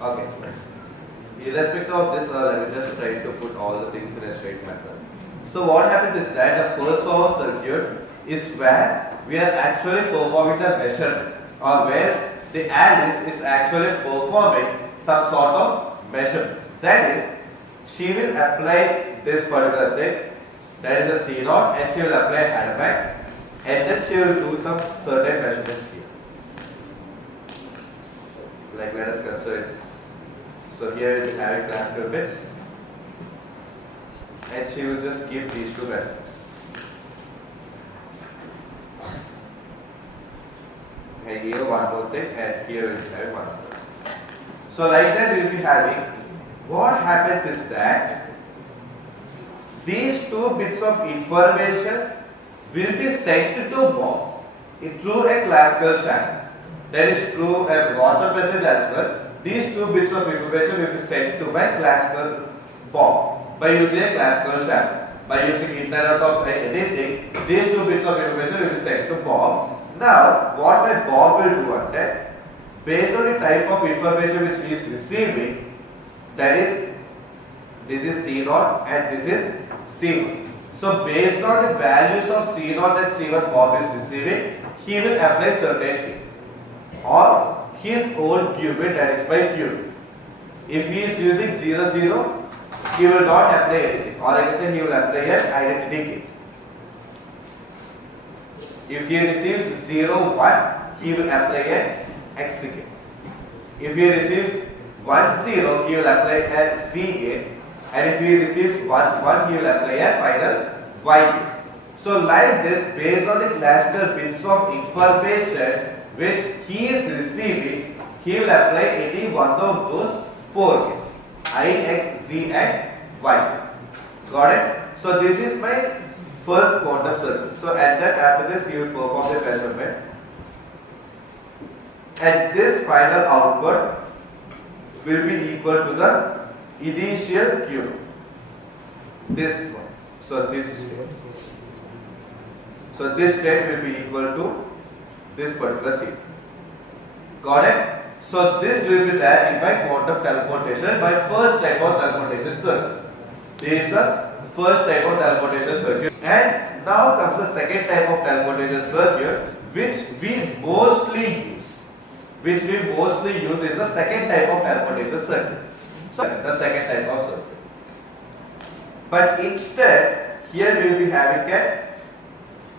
Okay. Irrespective of this, let me just try to put all the things in a straight method. So what happens is that the first power circuit is where we are actually performing the measurement, or where the analyst is actually performing some sort of measurements. That is, she will apply this particular thing, that is a C naught, and she will apply handbag, and then she will do some certain measurements here. Like let us consider it. So here we have classical bits, and she will just give these two measurements. And here one more thing, and here we will have one more. So like that we will be having. What happens is that these two bits of information will be sent to Bob through a classical channel. That is through a WhatsApp message as well. These two bits of information will be sent to my classical Bob by using a classical channel. By using internet or anything, these two bits of information will be sent to Bob. Now, what my Bob will do on that, based on the type of information which he is receiving, that is, this is C0 and this is C1. So, based on the values of C0 that C1 Bob is receiving, he will apply certain thing, or his own qubit, that is by qubit. If he is using 0, 0, he will not apply anything, or I can say he will apply an identity key. If he receives 0, 1, he will apply an X gate. If he receives 1, 0, he will apply a Z gate, and if he receives 1, 1, he will apply a final Y gate. So like this, based on the classical bits of information which he is receiving, he will apply any one of those four gates, I, X, Z and Y. Got it? So this is my first quantum circuit. So at that, after this, he will perform the measurement, and this final output will be equal to the initial Q. This one. So this state. So this state will be equal to this particular C. Got it? So this will be there in my quantum teleportation, my first type of teleportation circuit. This is the first type of teleportation circuit. And now comes the second type of teleportation circuit, which we mostly use. Which we mostly use is the second type of teleportation circuit. So the second type of circuit. But instead, here we will be having an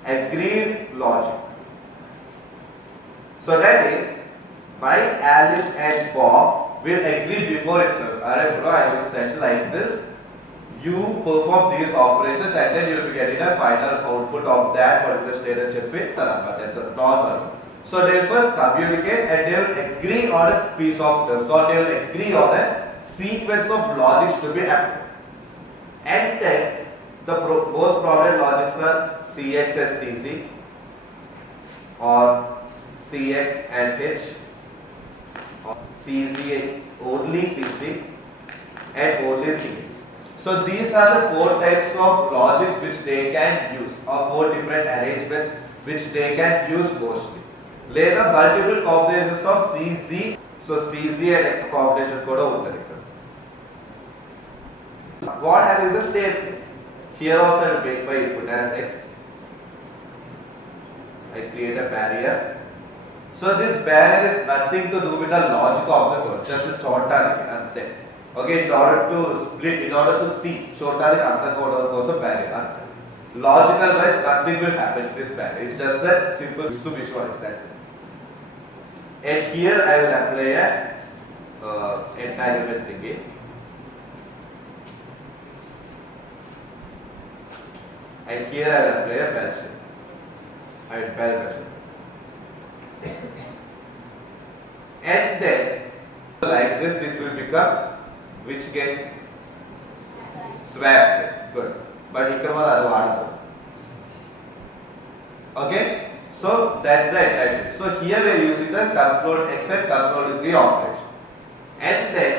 agreed logic. So that is, my Alice and Bob will agree before itself. Alright bro, I will send like this. You perform these operations and then you will be getting a final output of that particular state and chip with the normal. So they will first communicate and they will agree on a piece of terms, or they will agree on a sequence of logics to be applied. And then the most prominent logics are CX and CC, or CX and H, or CZ only CC and only CX. So these are the four types of logics which they can use, or four different arrangements which they can use mostly. Later multiple combinations of CZ, so CZ and X combination kuda untadi. What happens is the same thing. Here also I will make my input as X. I create a barrier. So this barrier is nothing to do with the logic of the code, just a chota. Okay, in order to split, in order to see, chota anta code also barrier. Logical wise, nothing will happen in this barrier. It's just that simple to visualize. That's it. And here I will apply a entanglement thingy. And here I will apply a bell shape. entire measure. And then like this will become which get swapped. Good. But here come okay. So that's the entire thing. So here we are using the control, except control is the operation. And then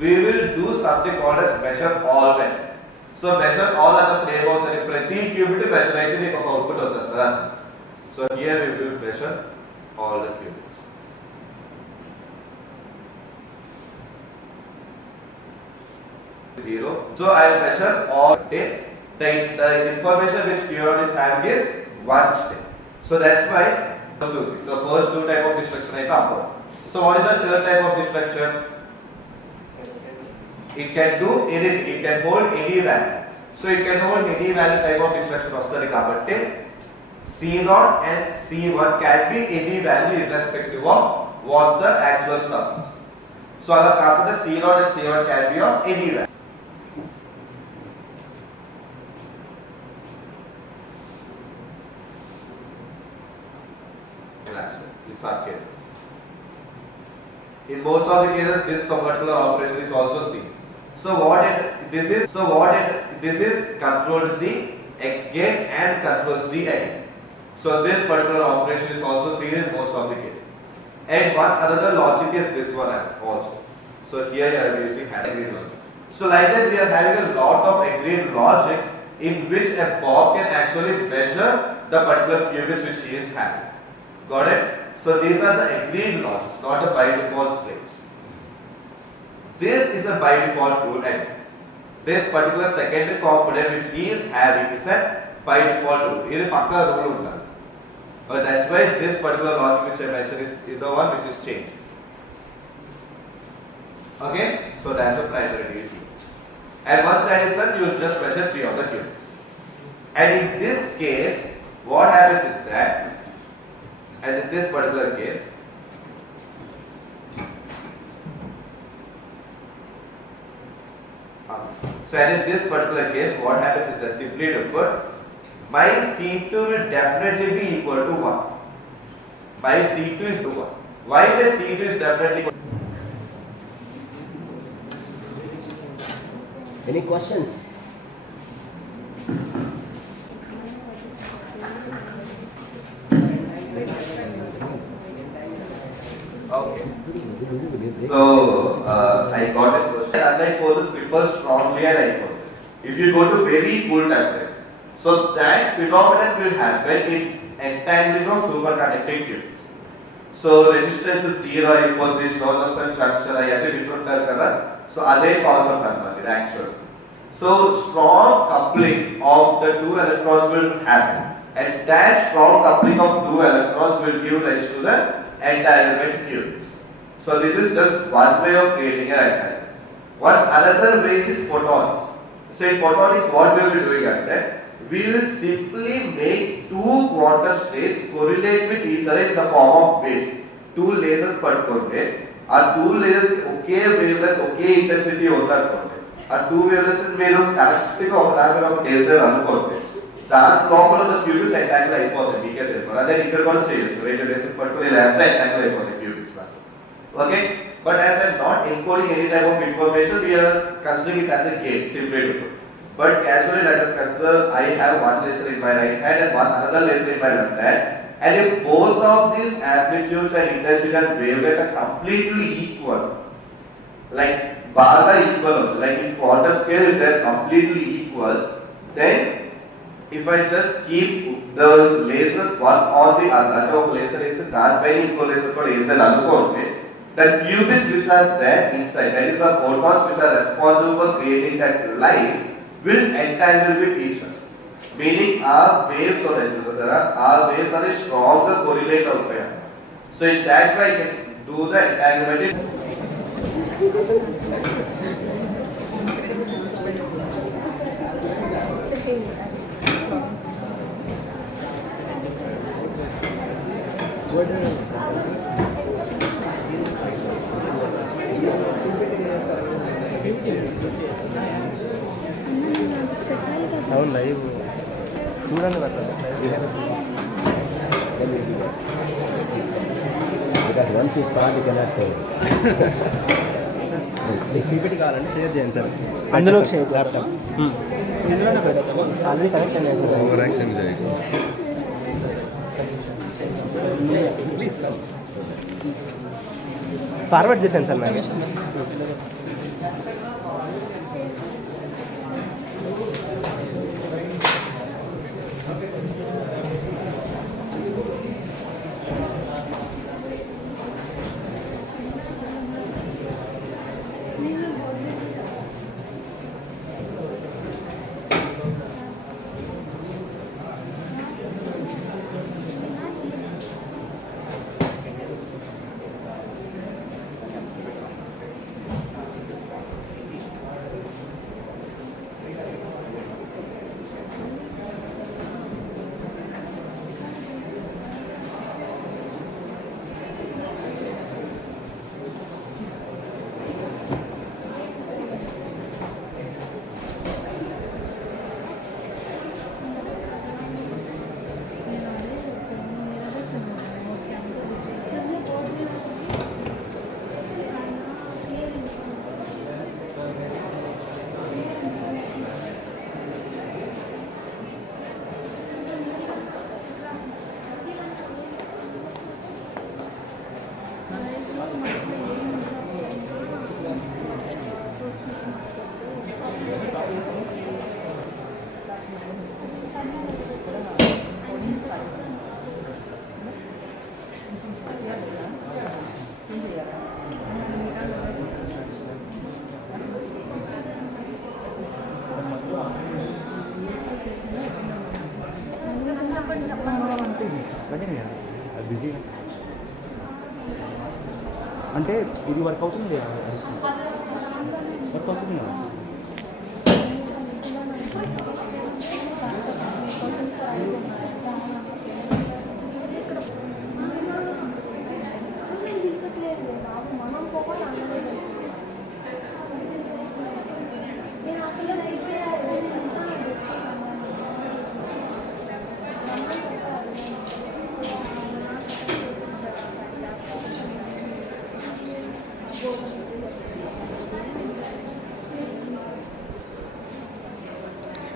we will do something called as measure all method. So measure all at the play of the prati qubit measure rate output of. So here we will measure all the qubits. Zero. So I will measure all day. The information which Q1 is having is one state. So that's why so first two type of destruction I come. So what is the third type of destruction? It can do anything. It can hold any value. So it can hold any value type of destruction. C0 and C1 can be any value irrespective of what the actual stuff is. So our carpenter C0 and C1 can be of any value. These are cases. In most of the cases, this particular operation is also seen. So this is control Z, X gate and control Z again. So this particular operation is also seen in most of the cases. And one another logic is this one also. So here you are using agreed logic. So like that we are having a lot of agreed logics in which a Bob can actually measure the particular qubits which he is having. Got it? So these are the agreed laws, not a by default place. This is a by default rule and this particular second component which he is having is a by default rule. It is a pakka rule. But that's why this particular logic which I mentioned is the one which is changed. Okay? So that's a primary degree. And once that is done, you will just measure 3 of the qubits. And in this case, what happens is that, and in this particular case, so and in this particular case, what happens is that simply to put, my C2 will definitely be equal to 1. My C2 is equal to 1. Why the C2 is definitely equal? Any questions? Okay. So, I got a question. Unlike forces repel strongly and equal. If you go to very cool temperatures, so that phenomenon will happen in entangling of superconducting qubits. So, resistance is 0 equal to Josephson junction. So, that concept actually. So, strong coupling of the two electrons will happen, and that strong coupling of two electrons will give rise to the entanglement qubits. So this is just one way of creating an entanglement. One another way is photonics. So in photonics, what we will be doing at that, we will simply make two quantum states correlate with each other in the form of waves. Two lasers per are two lasers okay wavelength, okay intensity are two wavelengths made of characteristic of that laser anukote. That problem of the qubits entangle hypothesis. And then you can say particularly as the entangle hypothesis qubits. Okay, but as I am not encoding any type of information, we are considering it as a gate, simply to put. But casually, let us consider I have one laser in my right hand and one another laser in my left hand, and if both of these amplitudes and intensity and wavelength are completely equal, like baga equal, like in quantum scale, if they are completely equal, then if I just keep the lasers one on the other, laser is a dark equal laser called laser the qubits which are there inside, that is the photons which are responsible for creating that light, will entangle with each other. Meaning our waves are stronger correlate out there. So in that way I can do the entanglement. live Because once you start, you cannot fail. PPT కావాలంటే share చేయండి sir. అందులో share చేస్తాం. ఇందులోనే పెడతాం. Already connect అయ్యింది. Over action చేయకు. Please come. Forward చేశాను sir నాకు. బిజీ అంటే ఇది వర్క్ అవుతుంది వర్క్ అవుతుంది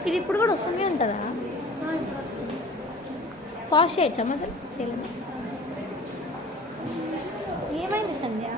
ఇది ఇప్పుడు కూడా వస్తూనే ఉంటుందా? పాస్ చేయొచ్చా మరి? చేయలేదు. ఏమైంది సంధ్య?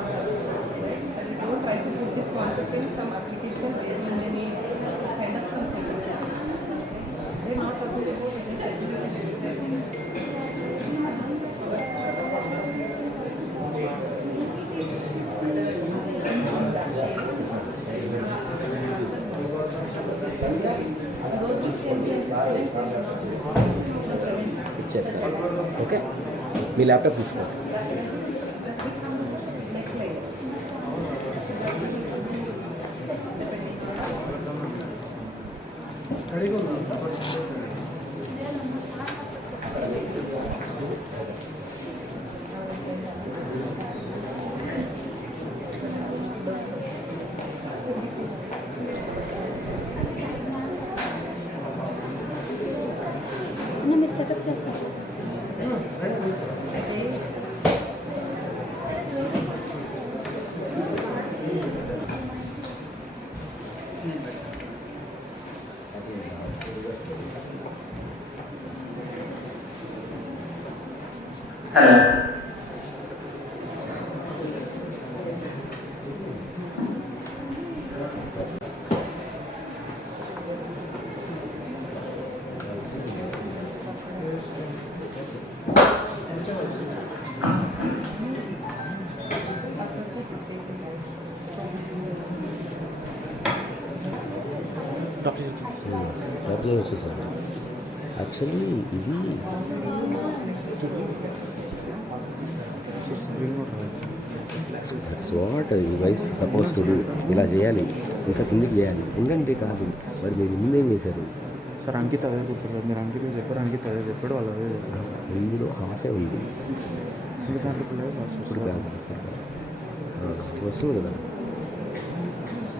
Don't try to put this concept in some application where you may end up some security. They're not talking about within security. ఇచ్చేస్తాను ఓకే మీ ల్యాప్టాప్ తీసుకోండి మీరు సెటప్ చేస్తారు. Hello. డాక్టర్ వచ్చేసారు యాక్చువల్లీ ఇది దట్స్ వాట్ ఈ వైస్ సపోజ్ టు డూ ఇలా చేయాలి ఇంకా కిందికి చేయాలి ఉండండి కాదు మరి మీరు ముందేం చేశారు సార్ అంకిత్ అదే కూర్చోరు మీరు అంకిత్ చెప్పారు అంకిత్ అదే చెప్పాడు వాళ్ళు అదే చెప్పారు ఇందులో హాఫే ఉంది ఇప్పుడు కాదు వస్తుంది కదా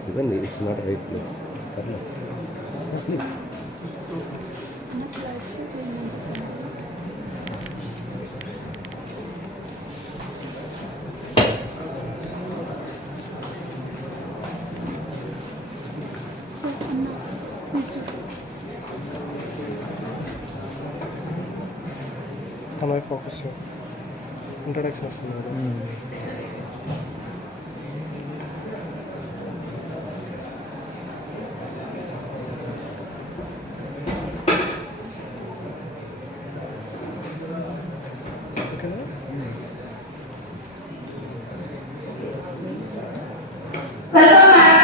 ఇవ్వండి ఇట్స్ నాట్ రైట్ ప్లేస్ సరే ప్లీజ్ అలా ఫోకస్ ఇంట్రడక్షన్ వస్తుంది Welcome back.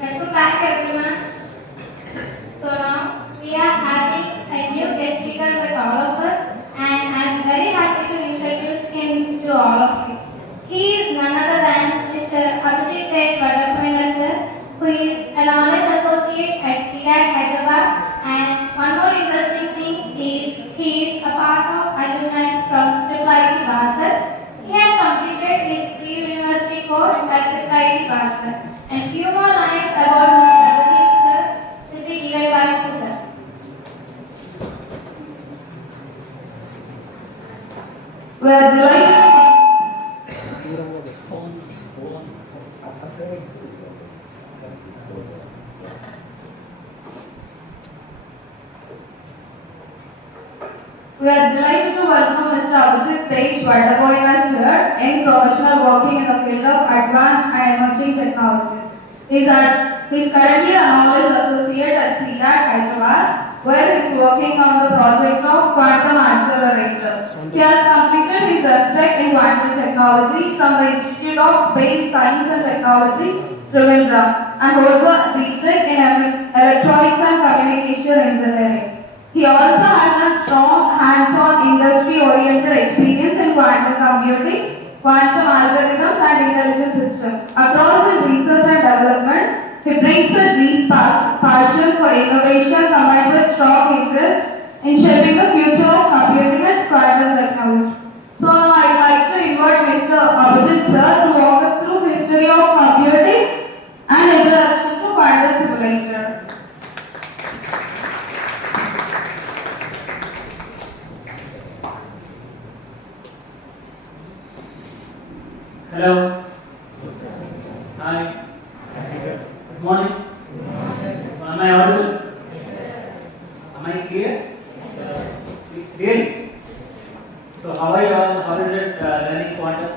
Welcome back everyone. So now we are having a new guest speaker with all of us and I am very happy to introduce him to all of you. He is none other than Mr. Abhijit sir, who is a knowledge associate at CDAC Hyderabad, and one more interesting thing is he is a part of alumni from RGUKT Basel. He has completed his pre-university course at RGUKT Basel. And few more lines about Mr. Abhijit sir will be given by Pooja. We are delighted. We are delighted to welcome Mr. Abhijit sir in professional working in the field of advanced and emerging technologies. He is currently a knowledge associate at CDAC Hyderabad, where he is working on the project of quantum accelerator. He has completed his FTech in quantum technology from the Institute of Space Science and Technology, Trivandrum, and holds a BTech in electronics and communication engineering. He also has a strong hands-on industry-oriented experience in quantum computing, quantum algorithms and intelligent systems. Across his research and development, he brings a deep passion for innovation combined with strong interest in shaping the future of computing and quantum technology. So now I'd like to invite Mr. Abhijit sir to walk us through the history of computing and introduction to quantum simulator. Hello. Hi. Good morning. Am I audible? clear? Really? So how are you all? How is it learning quantum?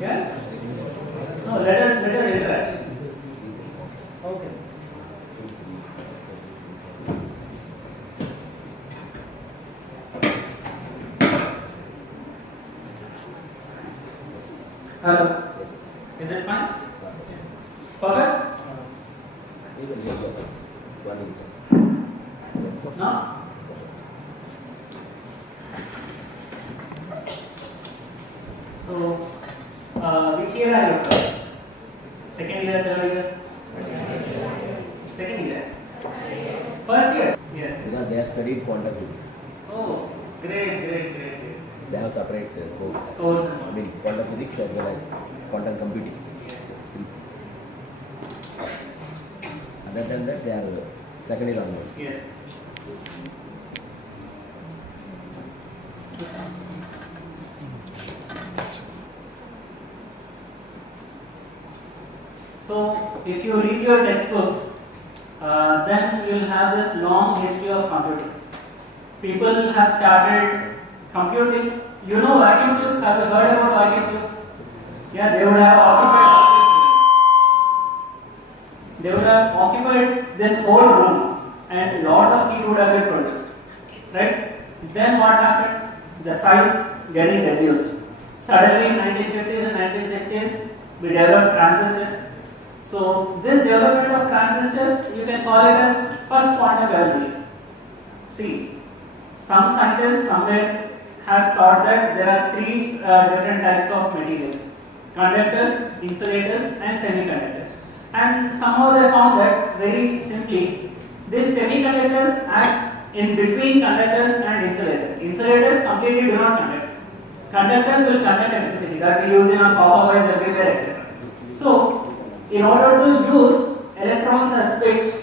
Yes? No, let us interact. Okay. Hello. Is it fine? Perfect? No? So, which year are you from? Second year, third year? Second year? First year? Yes. Because they have studied quantum physics. Oh, great. They have separate course. Course. I mean, quantum physics as well as quantum computing. Other than that, they are second year onwards. Yes. So, if you read your textbooks, then you will have this long history of computing. People have started computing. You know vacuum tubes? Have you heard about vacuum tubes? Yeah, they would have occupied this whole room, and lot of heat would have been produced. Right? Then what happened? The size getting reduced. Suddenly in 1950s and 1960s, we developed transistors. So this development of transistors, you can call it as first quantum revolution. See, some scientist somewhere has thought that there are three different types of materials: conductors, insulators, and semiconductors. And somehow they found that very simply, these semiconductors acts in between conductors and insulators. Insulators completely do not conduct. Conductors will conduct electricity that we use in our copper wires everywhere, etc. So, in order to use electrons as switch,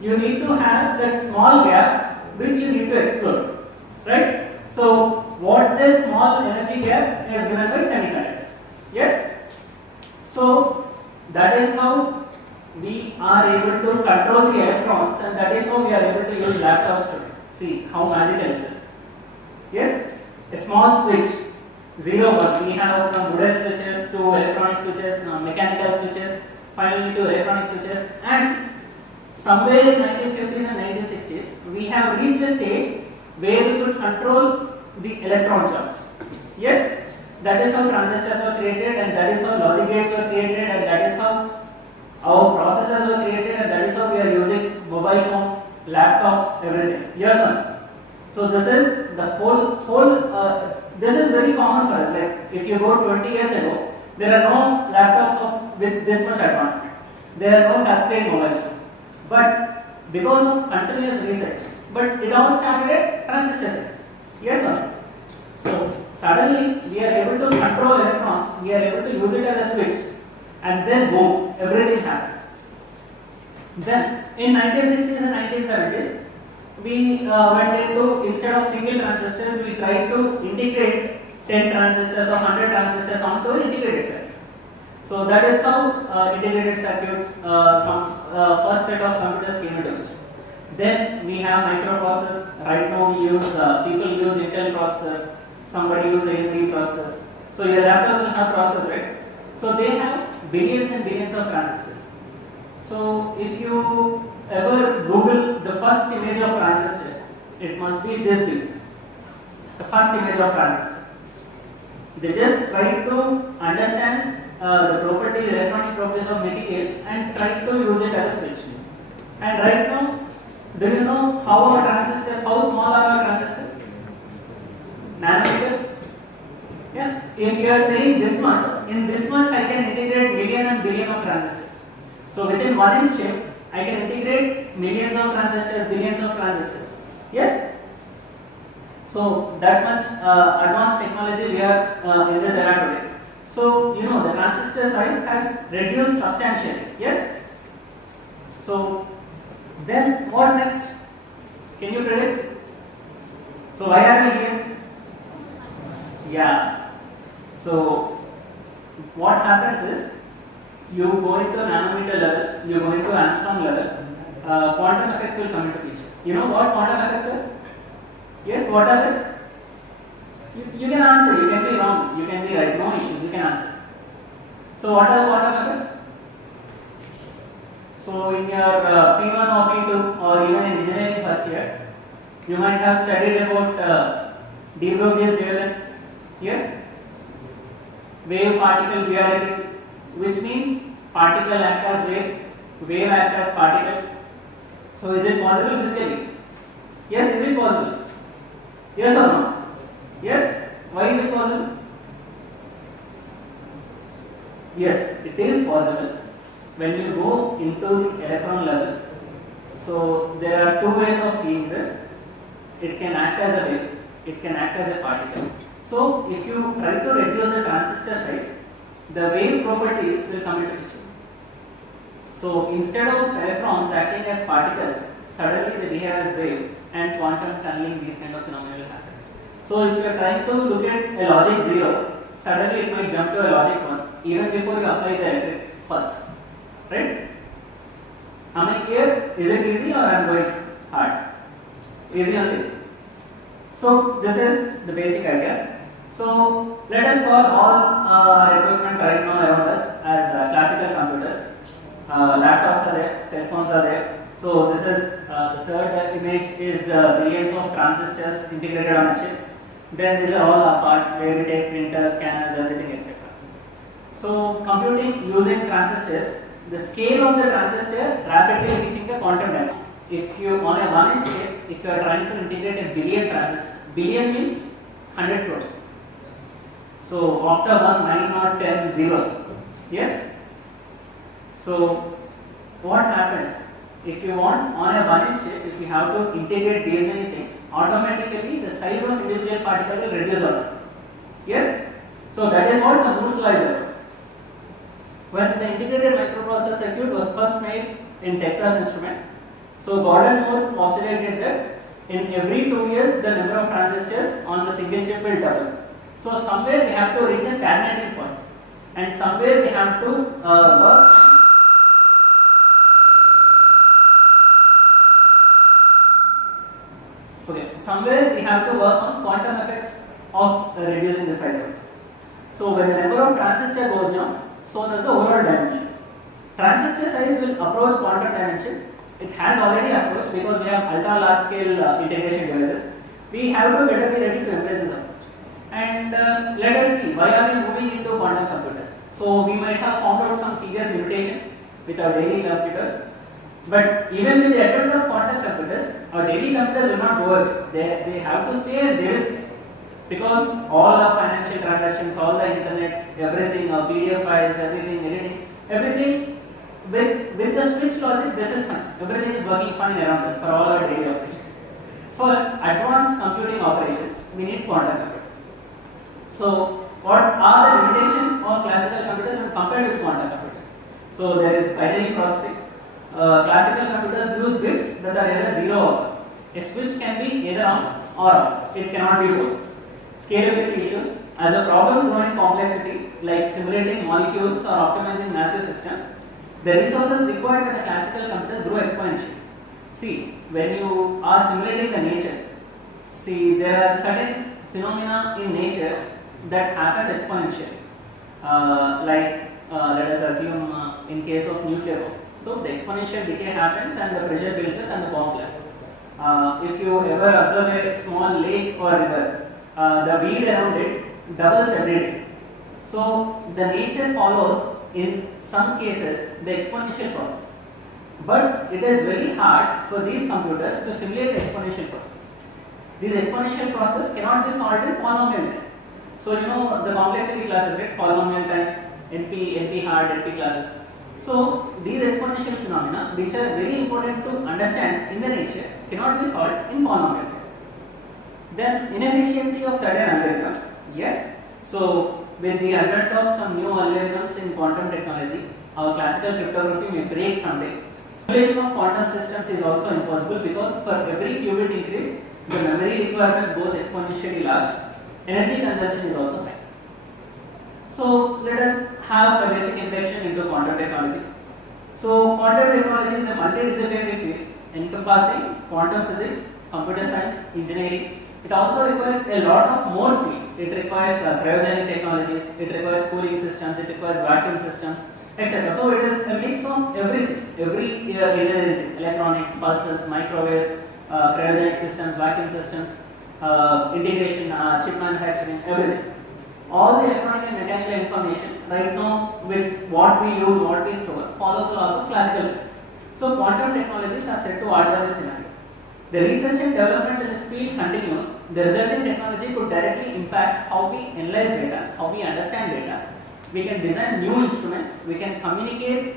you need to have that small gap which you need to explore, right? So, what this small energy gap is given by semiconductors. Yes? So, that is how we are able to control the electrons, and that is how we are able to use laptops today. See how magical is this? Yes? A small switch, 0 1. We have from wooden switches to electronic switches, mechanical switches, finally to electronic switches, and somewhere in 1950s and 1960s, we have reached a stage where we could control the electron jumps. Yes? That is how transistors were created, and that is how logic gates were created, and that is how our processors were created, and that is how we are using mobile phones, laptops, everything. Yes, sir. So this is the whole. This is very common for us. Like if you go 20 years ago, there are no laptops with this much advancement. There are no touchscreen mobile phones. But because of continuous research, but it all started at transistors. Yes, sir. So suddenly we are able to control electrons. We are able to use it as a switch. And then boom, everything happened. Then in 1960s and 1970s, we went into, instead of single transistors, we tried to integrate 10 transistors or 100 transistors onto an integrated circuit. So that is how integrated circuits comes, first set of computers came into picture. Then we have microprocessors. Right now we use, people use Intel processor, somebody use AMD processors. So your laptops will have processors, right? So they have billions and billions of transistors. So if you ever Google the first image of transistor, it must be this big. The first image of transistor. They just try to understand the properties, electronic properties of material, and try to use it as a switch. And right now, do you know how our transistors, how small are our transistors? Nanometers? Yeah. If you are saying this much, in this much I can integrate million and billion of transistors. So within 1 inch chip, I can integrate millions of transistors, billions of transistors. Yes? So that much advanced technology we are in this era today. So you know the transistor size has reduced substantially. Yes? So then what next? Can you predict? So why are we here? Yeah. So what happens is, you go into nanometer level, you go into angstrom level, quantum effects will come into picture. You know what quantum effects are? Yes, what are they? You can answer, you can be wrong, you can be right, no issues, you can answer. So what are the quantum effects? So in your P1 or P2 or even in engineering first year, you might have studied about de Broglie's wavelength. Yes? Wave particle duality, which means particle act as wave act as particle. So is it possible physically? Yes, is it possible? Yes or no? Yes? Why is it possible? Yes, it is possible when you go into the electron level. So there are two ways of seeing this. It can act as a wave, it can act as a particle. So if you try to reduce the transistor size, the wave properties will come into picture. So instead of electrons acting as particles, suddenly they behave as wave, and quantum tunneling, these kind of phenomena will happen. So if you are trying to look at a logic 0, suddenly it might jump to a logic 1 even before you apply the electric pulse. Right? Am I clear? Is it easy or I am going hard? Easy only. So this is the basic idea. So let us call all our equipment right now around us as classical computers. Laptops are there, cell phones are there. So this is the third image is the billions of transistors integrated on a chip. Then these are all our parts where we take printers, scanners, everything, etc. So computing using transistors, the scale of the transistor rapidly reaching the quantum dimension. If you on a 1 inch chip, if you are trying to integrate a billion transistors, billion means 100 crores. So after 1, 9 or 10 zeros. Yes? So what happens? If you want on a 1 inch chip, if you have to integrate these many things, automatically the size of individual particle will reduce a lot. Yes? So that is what the Moore's law is about. When the integrated microprocessor circuit was first made in Texas Instruments, so Gordon Moore postulated that in every 2 years the number of transistors on the single chip will double. So somewhere we have to reach a stagnating point, and somewhere we have to work. Okay, somewhere we have to work on quantum effects of reducing the size also. So when the number of transistor goes down, so does the overall dimension. Transistor size will approach quantum dimensions. It has already approached because we have ultra large scale integration devices. We have to better be ready to embrace this approach. And let us see, why are we moving into quantum computers? So we might have found out some serious limitations with our daily computers. But even with the advent of quantum computers, our daily computers will not go away. They have to stay and they will stay. Because all our financial transactions, all the internet, everything, our PDF files, everything, with the switch logic, this is fine. Everything is working fine around us for all our daily operations. For advanced computing operations, we need quantum computers. So what are the limitations of classical computers when compared with quantum computers? So there is binary processing. Classical computers use bits that are either 0 or 1. A switch can be either on or off. It cannot be both. Scalability issues. As the problems grow in complexity, like simulating molecules or optimizing massive systems, the resources required by the classical computers grow exponentially. See, when you are simulating the nature, see there are certain phenomena in nature that happen exponentially. Let us assume in case of nuclear bomb. So the exponential decay happens and the pressure builds up and the bomb blasts. If you ever observe a small lake or river, the weed around it doubles every day. So the nature follows in some cases the exponential process. But it is very hard for these computers to simulate the exponential process. This exponential process cannot be solved in polynomial time. So you know the complexity classes, right? Polynomial time, NP hard, NP classes. So these exponential phenomena, which are very important to understand in the nature, cannot be solved in polynomial time. Then inefficiency of certain algorithms. Yes. So with the advent of some new algorithms in quantum technology, our classical cryptography may break someday. Simulation of quantum systems is also impossible because for every qubit increase, the memory requirements goes exponentially large. Energy consumption is also high. So let us have a basic introduction into quantum technology. So quantum technology is a multidisciplinary field encompassing quantum physics, computer science, engineering. It also requires a lot of more fields. It requires cryogenic technologies, it requires cooling systems, it requires vacuum systems, etc. So it is a mix of everything, every engineering, electronics, pulses, microwaves, cryogenic systems, vacuum systems, integration, chip manufacturing, everything. All the electronic and mechanical information right now with what we use, what we store, follows the laws of classical physics. So quantum technologies are set to alter this scenario. The research and development in this field continues. The resulting technology could directly impact how we analyze data, how we understand data. We can design new instruments, we can communicate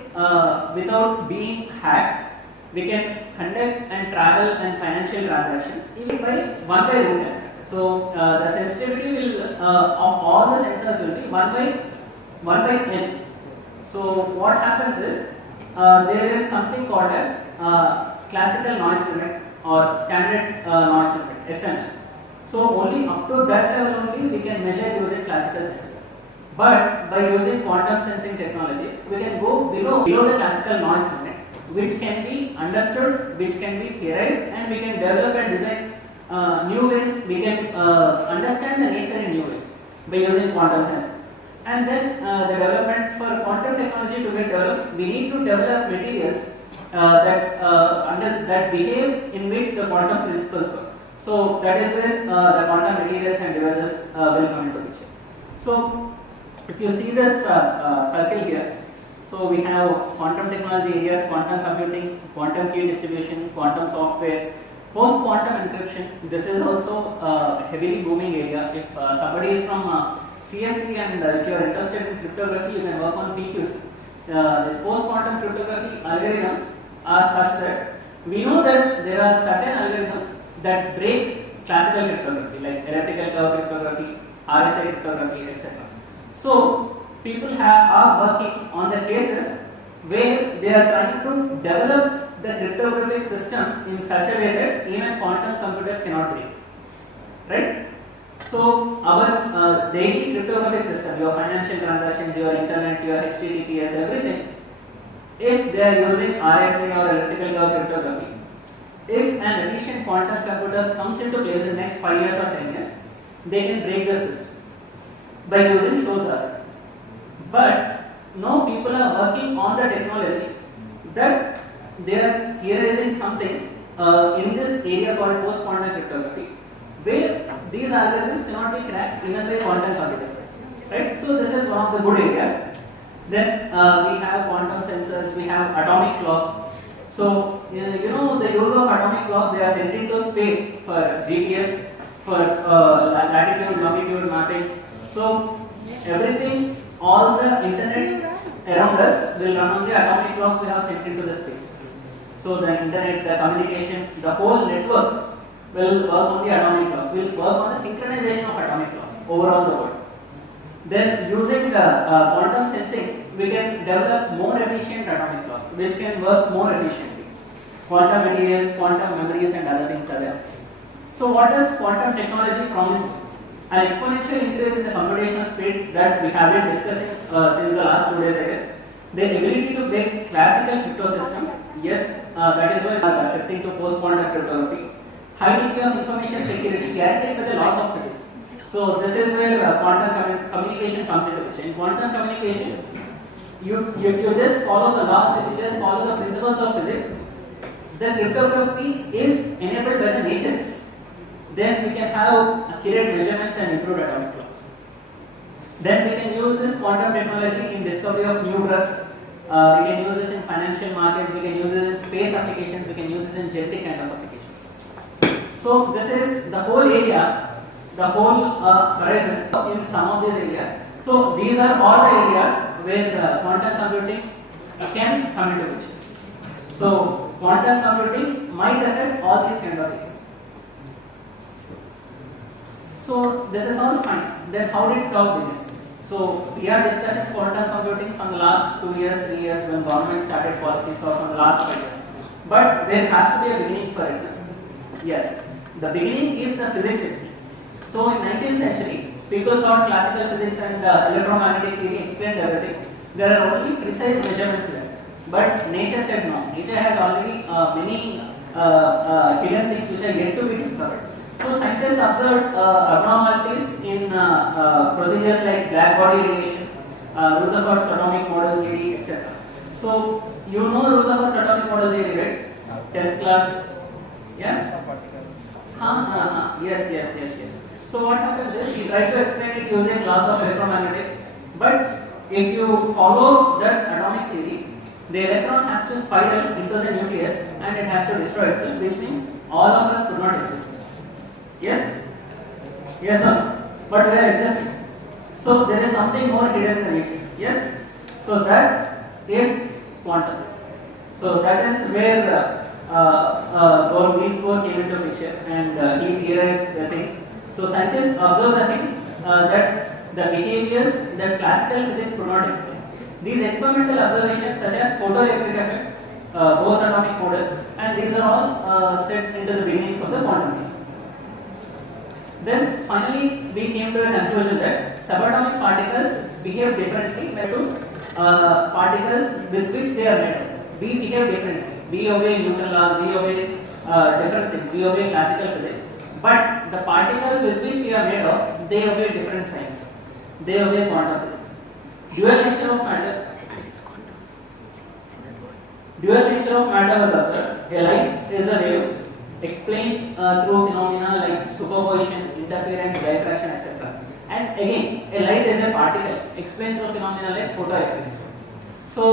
without being hacked, we can conduct and travel and financial transactions even by root level. So the sensitivity will of all the sensors will be 1 by n. So what happens is there is something called as classical noise limit or standard noise limit (SNL). So only up to that level only we can measure using classical sensors. But by using quantum sensing technologies, we can go below the classical noise limit, which can be understood, which can be theorized, and we can develop and design new ways. We can understand the nature in new ways by using quantum sensing. And then the development for quantum technology to get developed, we need to develop materials that behave in which the quantum principles work. So that is where the quantum materials and devices will come into picture. So if you see this circle here, so we have quantum technology areas, quantum computing, quantum key distribution, quantum software, post-quantum encryption. This is also a heavily booming area. If somebody is from CSC and if you are interested in cryptography, you can work on PQC. This post-quantum cryptography algorithms are such that we know that there are certain algorithms that break classical cryptography like elliptical curve cryptography, RSA cryptography, etc. So people are working on the cases where they are trying to develop the cryptographic systems in such a way that even quantum computers cannot break. Right? So our daily cryptographic system, your financial transactions, your internet, your HTTPS, everything, if they are using RSA or elliptical curve cryptography, if an efficient quantum computer comes into place in the next 5 years or 10 years, they can break the system by using Shor's. But now people are working on the technology that they are theorizing some things in this area called post-quantum cryptography, where these algorithms cannot be cracked even by quantum computers. Right? So this is one of the good areas. Then we have quantum sensors, we have atomic clocks. So you know the use of atomic clocks, they are sent into space for GPS, for latitude, longitude mapping. So everything, all the internet around us will run on the atomic clocks we have sent into the space. So the internet, the communication, the whole network will work on the atomic clocks, will work on the synchronization of atomic clocks overall the world. Then using quantum sensing, we can develop more efficient atomic clocks which can work more efficiently. Quantum materials, quantum memories and other things are there. So what does quantum technology promise? An exponential increase in the computational speed that we have been discussing since the last 2 days, I guess. The ability to break classical crypto systems, yes, that is why we are shifting to post-quantum cryptography. High degree of information security guaranteed by the laws of physics. So this is where quantum communication comes into picture. In quantum communication, if you just follow the laws, if you just follow the principles of physics, the cryptography is enabled by the nature itself. Then we can have accurate measurements and improved atomic clocks. Then we can use this quantum technology in discovery of new drugs. We can use this in financial markets. We can use this in space applications. We can use this in genetic kind of applications. So this is the whole area, the whole horizon in some of these areas. So these are all the areas where quantum computing can come into picture. So quantum computing might affect all these kind of areas. So this is all fine. Then how did talk begin? So we are discussing quantum computing from the last 2 years, 3 years when government started policies, or from the last 5 years. But there has to be a beginning for it. Yes, the beginning is the physics itself. So in 19th century, people thought classical physics and electromagnetic theory explained everything. There are only precise measurements left. But nature said no. Nature has already many hidden things which are yet to be discovered. So scientists observed abnormalities in procedures like black body radiation, Rutherford's atomic model theory, etc. So you know Rutherford's atomic model theory, right? 10th class, yeah? Yes. So what happens is he tried to explain it using laws of electromagnetics, but if you follow that atomic theory, the electron has to spiral into the nucleus and it has to destroy itself, which means all of us could not exist. Yes? Yes or no? But we are existing. So there is something more hidden in the nature. Yes? So that is quantum. So that is where Niels Bohr came into picture and he theorized the things. So scientists observe the things that the behaviors that classical physics could not explain. These experimental observations such as photoelectric effect, Bohr's atomic model, and these are all set into the beginnings of the quantum theory. Then finally we came to a conclusion that subatomic particles behave differently compared to particles with which they are made of. We behave differently. We obey Newton laws, we obey different things, we obey classical physics. But the particles with which we are made of, they obey different science. They obey quantum physics. Dual nature of matter was observed. A light is a wave explained through phenomena like superposition, interference, diffraction, etc. And again, a light is a particle explained through phenomena like photoelectricity. So,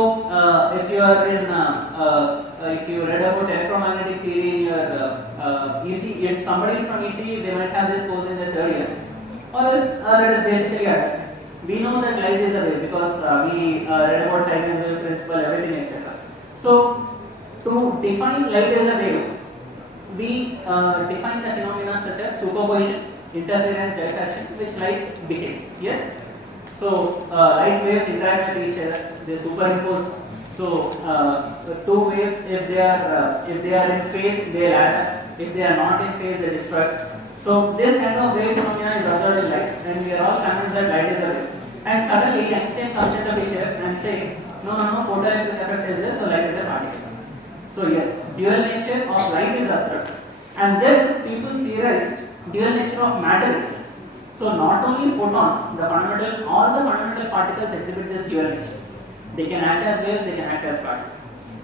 if you are in, if you read about electromagnetic theory in your EC, if somebody is from EC, they might have this course in their third years, or else that is basically understand. We know that light is a wave because we read about Huygens wave principle, everything, etc. So, to define light as a wave, we define the phenomena such as superposition, interference, diffraction, which light behaves. Yes. So light waves interact with each other; they superimpose. So two waves, if they are in phase, they ladder. If they are not in phase, they destroy. So this kind of wave phenomena is observed in light, and we are all convinced that light is a wave. And suddenly Einstein comes into picture and say, no, photoelectric effect is there, so light is a particle. So yes, dual nature of light is observed, and then people theorized dual nature of matter itself. So not only photons, all the fundamental particles exhibit this dual nature. They can act as waves, they can act as particles.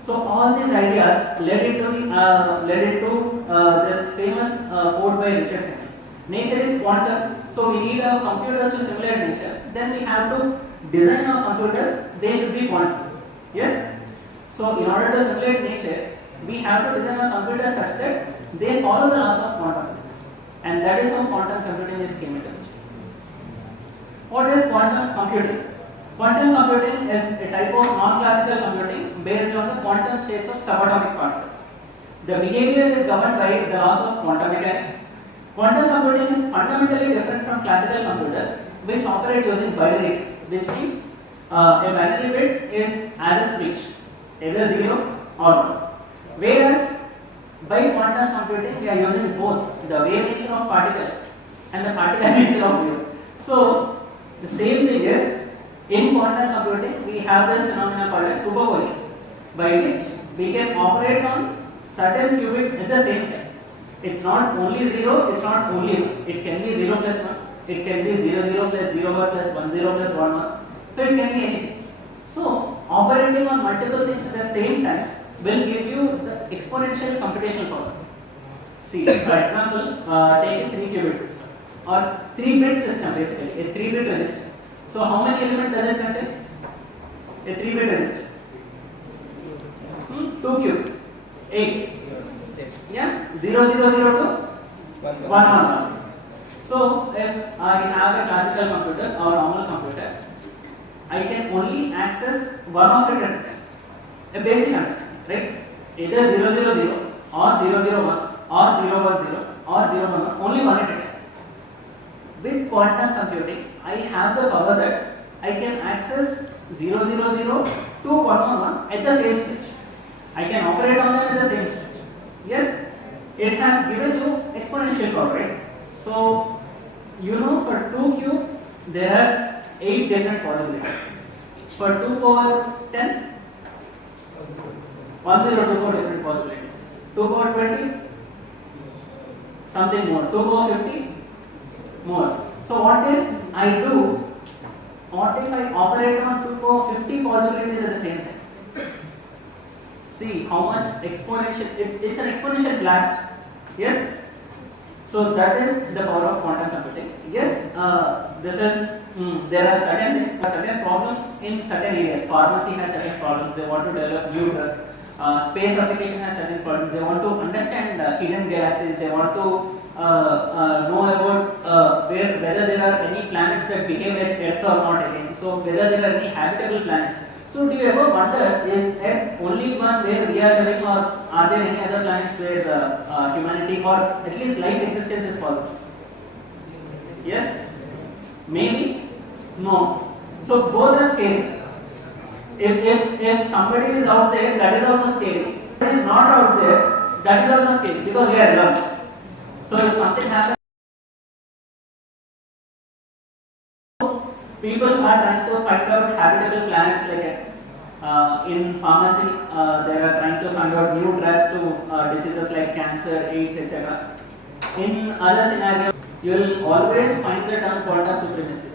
So all these ideas led into this famous quote by Richard Feynman. Nature is quantum, so we need our computers to simulate nature. Then we have to design our computers; they should be quantum. Yes. So in order to simulate nature, we have to design our computers such that they follow the laws of quantum physics, and that is how quantum computing is came into. What is quantum computing? Quantum computing is a type of non-classical computing based on the quantum states of subatomic particles. The behavior is governed by the laws of quantum mechanics. Quantum computing is fundamentally different from classical computers, which operate using binary bits, which means a binary bit is as a switch, either 0 or 1. Whereas by quantum computing, we are using both the wave nature of particle and the particle nature of wave. So the same thing is, in quantum computing, we have this phenomena called as superposition, by which we can operate on certain qubits at the same time. It's not only 0, it's not only 1. It can be 0 plus 1, it can be 0 0 plus 0 1 plus 1 0 plus 1 1. So it can be anything. So operating on multiple things at the same time will give you the exponential computational power. See, for example, take a 3-qubit system or 3-bit system, basically a 3-bit register. So how many elements does it contain? A 3-bit register. 2 qubit, 8. Yeah, 0 0 0 to 1 1 1. So if I have a classical computer or normal computer, I can only access one of it at a time. A basic understanding, right? Either 0 0 0 or 0 0 1 or 0 1 0 or 0 1 1, only one at a time. With quantum computing, I have the power that I can access 0 0 0 to 1 1 1 at the same stage. I can operate on them at the same stage. Yes, it has given you exponential power, right? So, you know, for 2 cube, there are 8 different possibilities. For 2 power 10, 1024 different possibilities. 2 power 20, something more. 2 power 50, more. So what if I operate on 2 power 50 possibilities at the same time? See how much exponential, it's an exponential blast. Yes? So that is the power of quantum computing. Yes, there are certain things, certain problems in certain areas. Pharmacy has certain problems, they want to develop new drugs. Space application has certain problems, they want to understand hidden galaxies, they want to know about whether there are any planets that behave like Earth or not again. So whether there are any habitable planets. So do you ever wonder, is Earth only one where we are living, or are there any other planets where humanity or at least life existence is possible? Yes? Maybe? No. So both are scary. If somebody is out there, that is also scary. If it is not out there, that is also scary because we are alone. So if something happens, people are trying to find out habitable planets like it. In pharmacy, they are trying to find out new drugs to diseases like cancer, AIDS, etc. In other scenarios, you will always find the term quantum supremacy.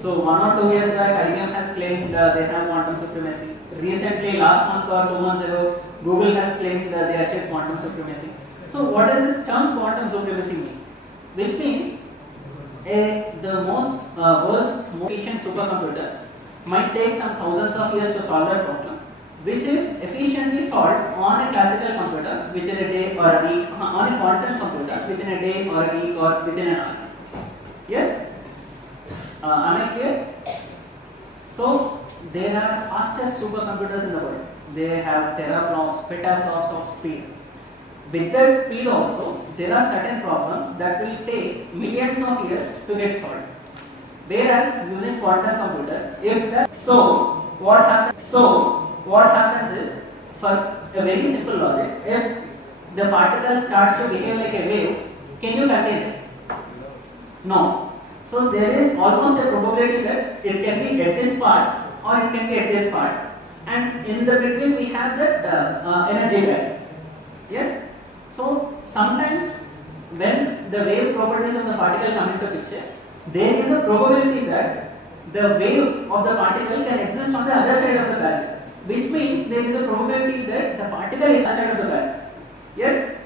So 1 or 2 years back, IBM has claimed they have quantum supremacy. Recently, last month or 2 months ago, Google has claimed they achieved quantum supremacy. So what does this term quantum supremacy means? Which means the world's most efficient supercomputer might take some thousands of years to solve that problem, which is efficiently solved on a classical computer within a day or a week, on a quantum computer within a day or a week or within an hour. Yes? Am I clear? So they are fastest supercomputers in the world. They have teraflops, petaflops of speed. With that speed also, there are certain problems that will take millions of years to get solved. Whereas using quantum computers, what happens is, for a very simple logic, if the particle starts to behave like a wave, can you contain it? No. So there is almost a probability that it can be at this part or it can be at this part, and in the between we have that energy band. Yes. So sometimes when the wave properties of the particle come into picture, there is a probability that the wave of the particle can exist on the other side of the barrier, which means there is a probability that the particle is on the side of the barrier. Yes?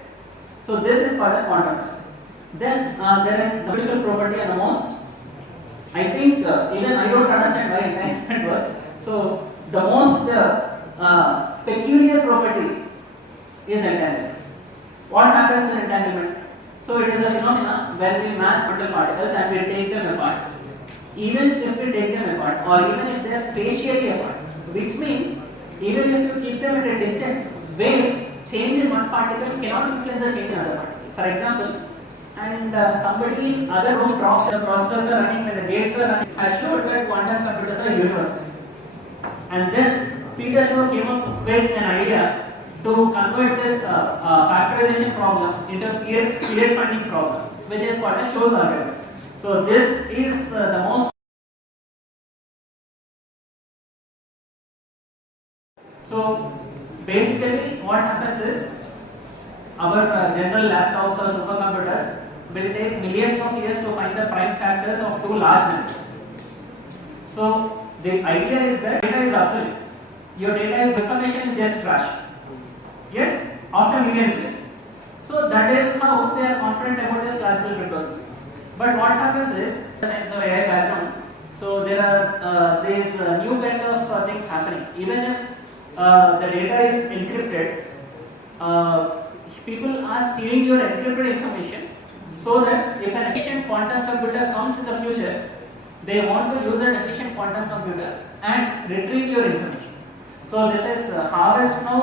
So this is called as quantum. Then there is the critical property and the most, I think even I don't understand why entanglement works. So the most peculiar property is entanglement. What happens in entanglement? So it is a phenomenon where we match quantum particles and we take them apart. Even if we take them apart, or even if they are spatially apart, which means even if you keep them at a distance, where change in one particle cannot influence the change in other particle. For example, and somebody other room drops, the processors are running and the gates are running, has showed that quantum computers are universal. And then Peter Shaw came up with an idea to convert this factorization problem into a period finding problem, which is called as Shaw's algorithm. So this is the most. So basically what happens is, our general laptops or supercomputers will take millions of years to find the prime factors of two large numbers. So the idea is that data is absolute. Your data is, information is just trash. Yes, after millions of years. So that is how they are confident about this classical cryptosystem. But what happens is, science or AI background, so there are these new kind of things happening. Even if the data is encrypted, people are stealing your encrypted information, so that if an efficient quantum computer comes in the future, they want to use an efficient quantum computer and retrieve your information. So this is harvest now.